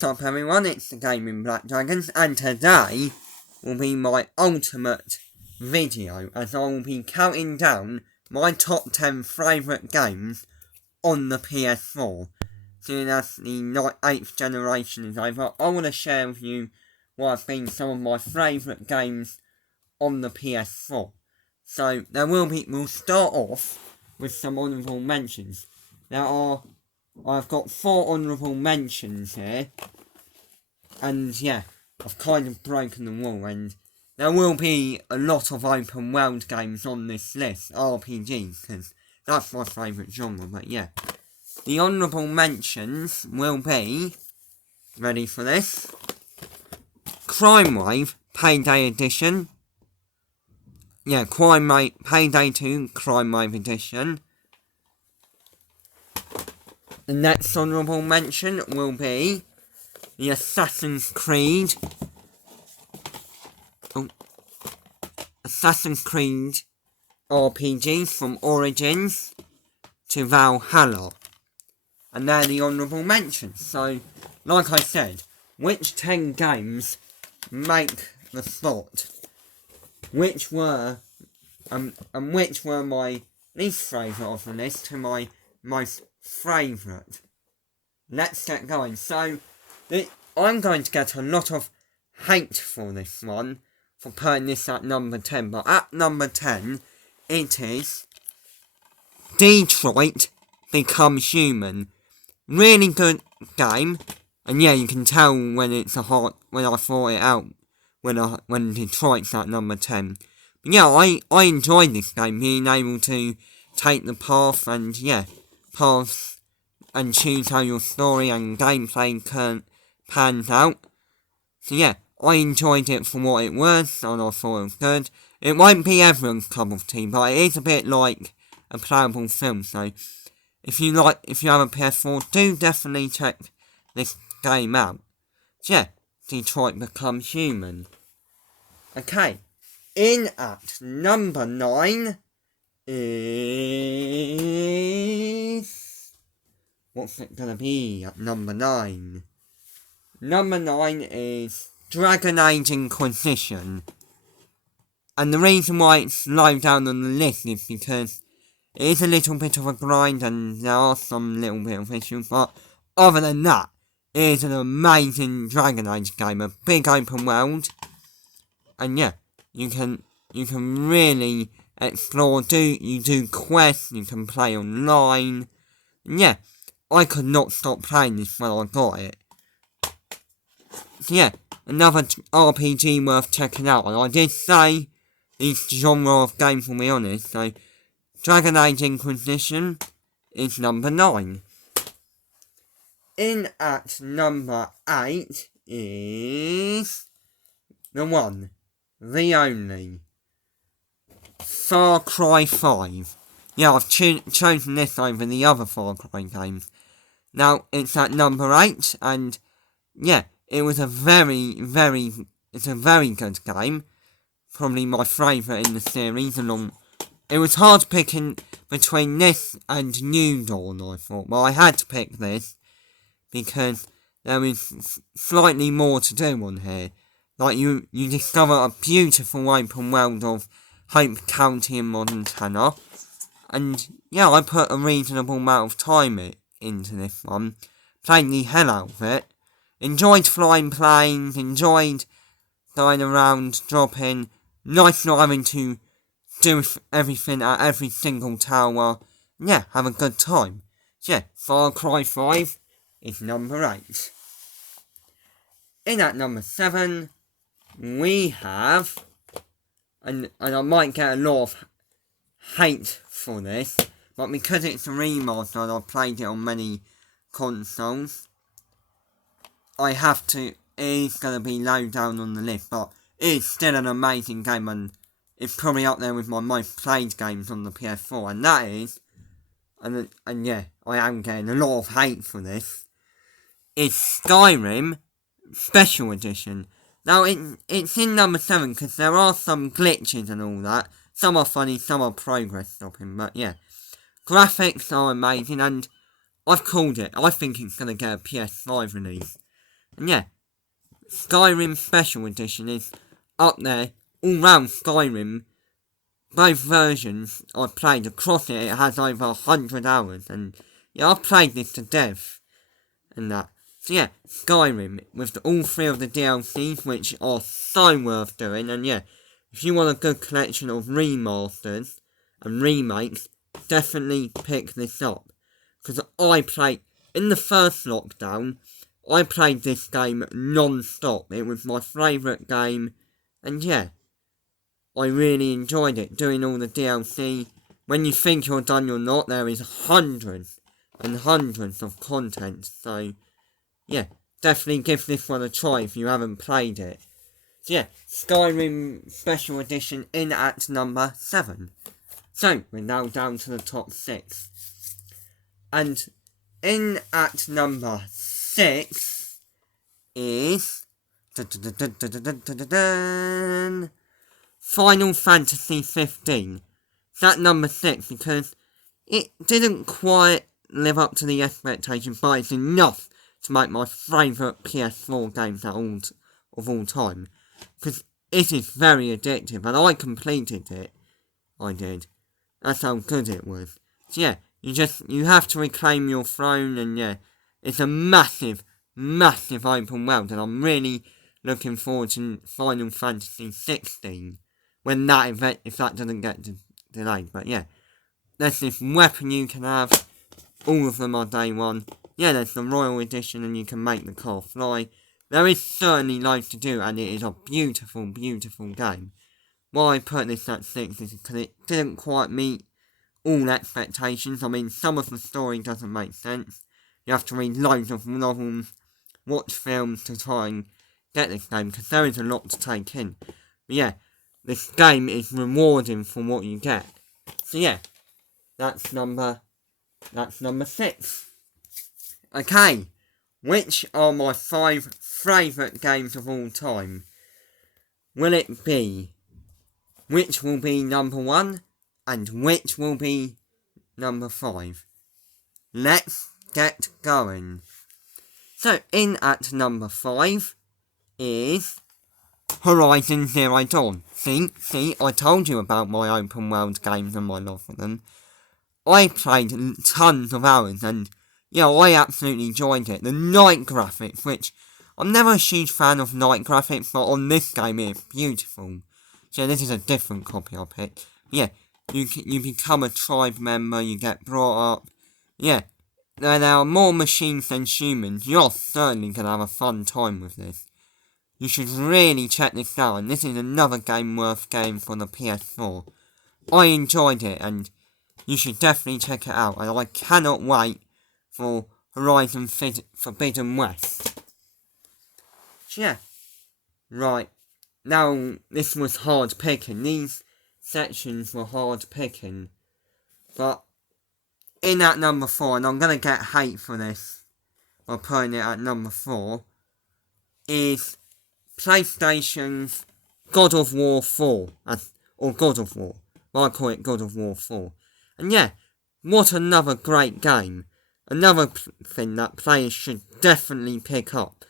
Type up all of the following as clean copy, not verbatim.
What's up everyone, it's the Gaming Black Dragons, and today will be my ultimate video as I will be counting down my top 10 favourite games on the PS4. Seeing as the 8th generation is over, I want to share with you what have been some of my favourite games on the PS4. So we'll start off with some honourable mentions. I've got 4 honourable mentions here, and yeah, I've kind of broken the rule, and there will be a lot of open world games on this list, RPGs, because that's my favourite genre, but yeah. The honourable mentions will be, ready for this, Crime Wave Payday Edition, Payday 2 Crime Wave Edition. The next honourable mention will be the Assassin's Creed RPGs from Origins to Valhalla. And they're the honourable mentions. So, like I said, which 10 games make the spot? Which were my least favourite of the list to my most favourite? Let's get going. So, I'm going to get a lot of hate for this one, for putting this at number 10, but at number 10, it is Detroit Become Human. Really good game, and yeah, you can tell when I thought it out, when Detroit's at number 10. But yeah, I enjoyed this game, being able to take the path and choose how your story and gameplay pans out. So yeah, I enjoyed it for what it was, and I thought it was good. It won't be everyone's cup of tea, but it is a bit like a playable film, so if you have a PS4, do definitely check this game out. So yeah, Detroit Become Human. Okay, in at number 9 is... what's it gonna be at number 9? Number 9 is Dragon Age Inquisition. And the reason why it's low down on the list is because it is a little bit of a grind and there are some little bit of issues, but other than that, it is an amazing Dragon Age game, a big open world. And yeah, you can really explore, you do quests, you can play online. And yeah, I could not stop playing this when I got it. So yeah, another RPG worth checking out, and I did say this genre of game, for me honest, so Dragon Age Inquisition is number 9. In at number 8 is the one, the only, Far Cry 5. Yeah, I've chosen this over the other Far Cry games. Now, it's at number 8, and yeah, it was a very good game. Probably my favourite in the series. It was hard picking between this and New Dawn, I thought. Well, I had to pick this because there is slightly more to do on here. Like, you discover a beautiful open world of Hope County in Montana. And yeah, I put a reasonable amount of time into this one. Played the hell out of it. Enjoyed flying planes, enjoyed going around, dropping. Nice not having to do everything at every single tower. Yeah, have a good time. So yeah, Far Cry 5 is number 8. In at number 7, we have, and I might get a lot of hate for this, but because it's a remaster and I've played it on many consoles, I have to, it is going to be low down on the list, but it's still an amazing game, and it's probably up there with my most played games on the PS4, and that is, and yeah, I am getting a lot of hate for this, is Skyrim Special Edition. Now, it's in number 7, because there are some glitches and all that. Some are funny, some are progress stopping, but yeah. Graphics are amazing, and I've called it. I think it's going to get a PS5 release. And yeah, Skyrim Special Edition is up there, all round Skyrim. Both versions I've played across it has over 100 hours, and yeah, I've played this to death, and that. So yeah, Skyrim, with all 3 of the DLCs, which are so worth doing, and yeah, if you want a good collection of remasters and remakes, definitely pick this up. Because I played, in the first lockdown, I played this game non-stop. It was my favourite game, and yeah, I really enjoyed it, doing all the DLC. When you think you're done, you're not. There is hundreds and hundreds of content, so yeah, definitely give this one a try if you haven't played it. So yeah, Skyrim Special Edition in at number 7. So, we're now down to the top 6. And in at number 6 is Final Fantasy XV. That number 6 because it didn't quite live up to the expectations, but it's enough to make my favourite PS4 games of all time. Because it is very addictive, and I completed it. I did. That's how good it was. So yeah, you have to reclaim your throne, and yeah, it's a massive, massive open world, and I'm really looking forward to Final Fantasy XVI when that event, if that doesn't get delayed. But yeah, there's this weapon you can have. All of them are day 1. Yeah, there's the Royal Edition, and you can make the car fly. There is certainly loads to do, and it is a beautiful, beautiful game. Why I put this at 6 is because it didn't quite meet all expectations. I mean, some of the story doesn't make sense. You have to read loads of novels, watch films to try and get this game, because there is a lot to take in. But yeah, this game is rewarding for what you get. So yeah, that's number 6. Okay, which are my 5 favourite games of all time? Will it be which will be number 1 and which will be number 5? Let's get going. So in at number 5 is Horizon Zero Dawn. See, I told you about my open world games and my love for them. I played tons of hours, and yeah, I absolutely enjoyed it. The night graphics, which I'm never a huge fan of night graphics, but on this game it's beautiful. So this is a different copy I picked. Yeah, you become a tribe member, you get brought up. Yeah, there are more machines than humans. You're certainly going to have a fun time with this. You should really check this out, and this is another game worth getting for the PS4. I enjoyed it, and you should definitely check it out, and I cannot wait for Horizon Forbidden West. So yeah, right, now this was hard picking, these sections were hard picking, but in at number 4, and I'm going to get hate for this by putting it at number 4, is PlayStation's God of War 4, or God of War, but I call it God of War 4. And yeah, what another great game. Another thing that players should definitely pick up.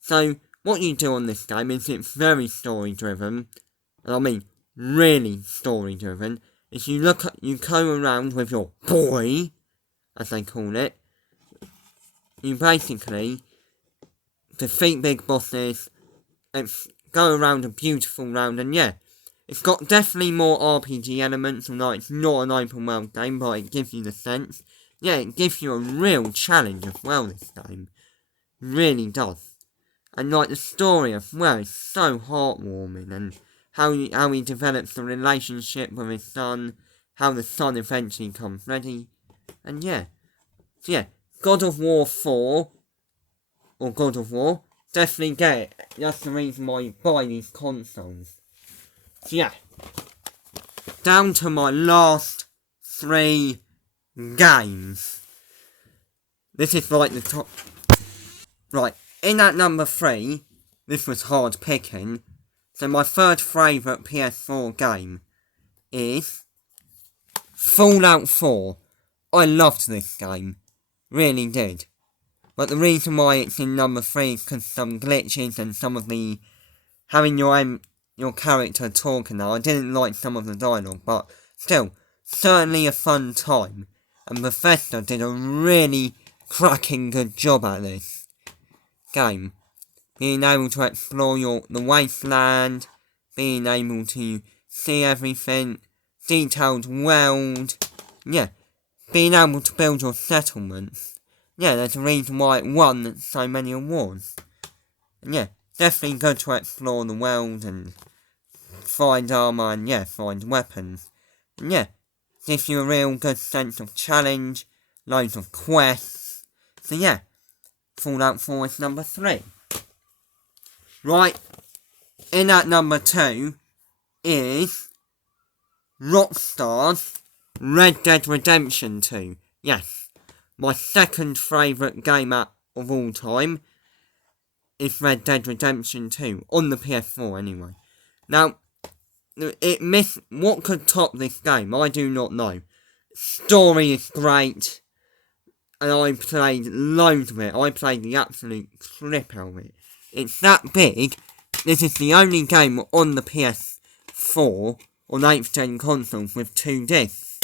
So, what you do on this game is it's very story driven, and I mean really story driven, is you go around with your boy, as they call it. You basically defeat big bosses, and go around a beautiful round, and yeah, it's got definitely more RPG elements, although it's not an open world game, but it gives you the sense. Yeah, it gives you a real challenge as well, this game. It really does. And like the story as well is so heartwarming, and how he develops the relationship with his son, how the son eventually comes ready, and yeah. So yeah, God of War 4, or God of War, definitely get it. That's the reason why you buy these consoles. So yeah, down to my last 3 games. This is like the top. Right, in at number 3, this was hard picking. So my third favourite PS4 game is Fallout 4. I loved this game. Really did. but the reason why it's in number 3 is because some glitches and some of the having your character talking now. I didn't like some of the dialogue, but still, certainly a fun time. And Bethesda did a really cracking good job at this game. Being able to explore the wasteland, being able to see everything, detailed world, yeah, being able to build your settlements. Yeah, there's a reason why it won so many awards. And yeah, definitely good to explore the world and find armor and yeah, find weapons. And yeah, gives you a real good sense of challenge, loads of quests. So yeah, Fallout 4 is number 3. Right, in at number 2 is Rockstar's Red Dead Redemption 2. Yes, my second favourite game of all time is Red Dead Redemption 2, on the PS4 anyway. Now, what could top this game? I do not know. Story is great, and I played loads of it. I played the absolute crap out of it. It's that big. This is the only game on the PS4 on 8th gen consoles with 2 discs.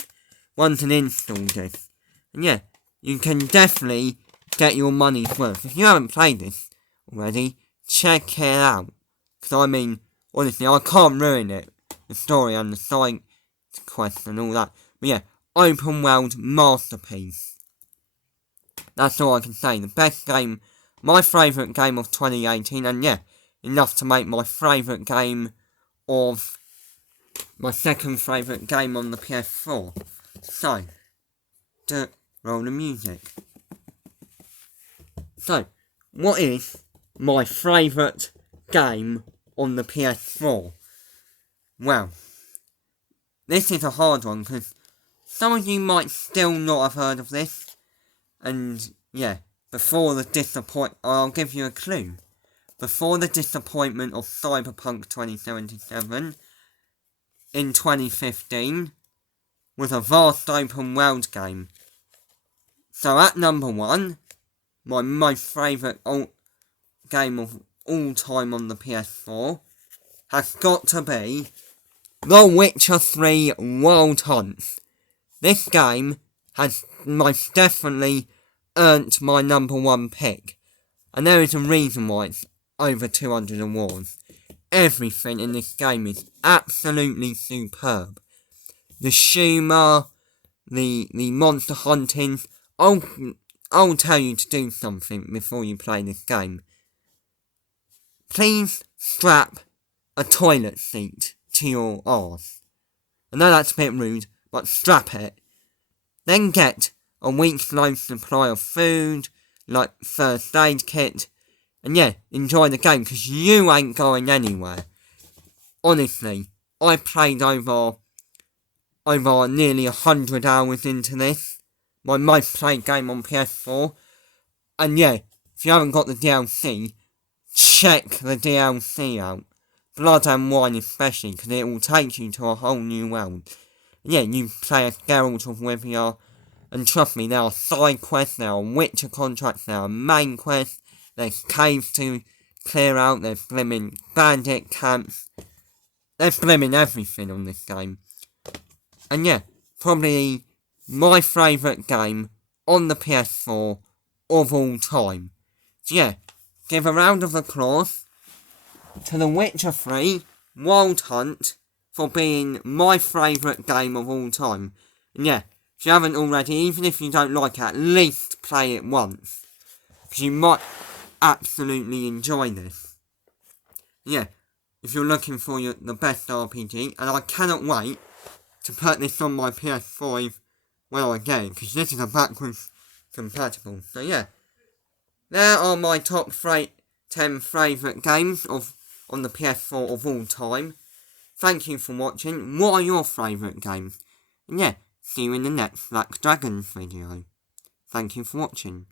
One's an install disc. And yeah, you can definitely get your money's worth. If you haven't played this already, check it out. Because I mean, honestly, I can't ruin it. The story and the side quests and all that. But yeah, open world masterpiece. That's all I can say. The best game, my favourite game of 2018, and yeah, enough to make my favourite game of my second favourite game on the PS4. So, roll the music. So, what is my favourite game on the PS4? Well, this is a hard one because some of you might still not have heard of this. And yeah, I'll give you a clue. Before the disappointment of Cyberpunk 2077 in 2015 was a vast open world game. So at number 1, my most favourite game of all time on the PS4 has got to be The Witcher 3 Wild Hunt. This game has most definitely earned my number 1 pick. And there is a reason why it's over 200 awards. Everything in this game is absolutely superb. The humour, the monster hunting. I'll tell you to do something before you play this game. Please strap a toilet seat to your arse. I know that's a bit rude, but strap it. Then get a week's long supply of food, like first aid kit, and yeah, enjoy the game, because you ain't going anywhere. Honestly, I played over nearly 100 hours into this, my most played game on PS4, and yeah, if you haven't got the DLC, check the DLC out. Blood and Wine especially, because it will take you to a whole new world. And yeah, you play as Geralt of Rivia, and trust me, there are side quests, there are Witcher contracts, there are main quests, there's caves to clear out, there's blimmin' bandit camps, there's blimmin' everything on this game. And yeah, probably my favourite game on the PS4 of all time. So yeah, give a round of applause to The Witcher 3 Wild Hunt for being my favourite game of all time. And yeah, if you haven't already, even if you don't like it, at least play it once. Because you might absolutely enjoy this. Yeah, if you're looking for the best RPG, and I cannot wait to put this on my PS5 when I get it, because this is a backwards compatible. So yeah, there are my top 10 favourite games on the PS4 of all time. Thank you for watching. What are your favourite games? And yeah, see you in the next Black Dragons video. Thank you for watching.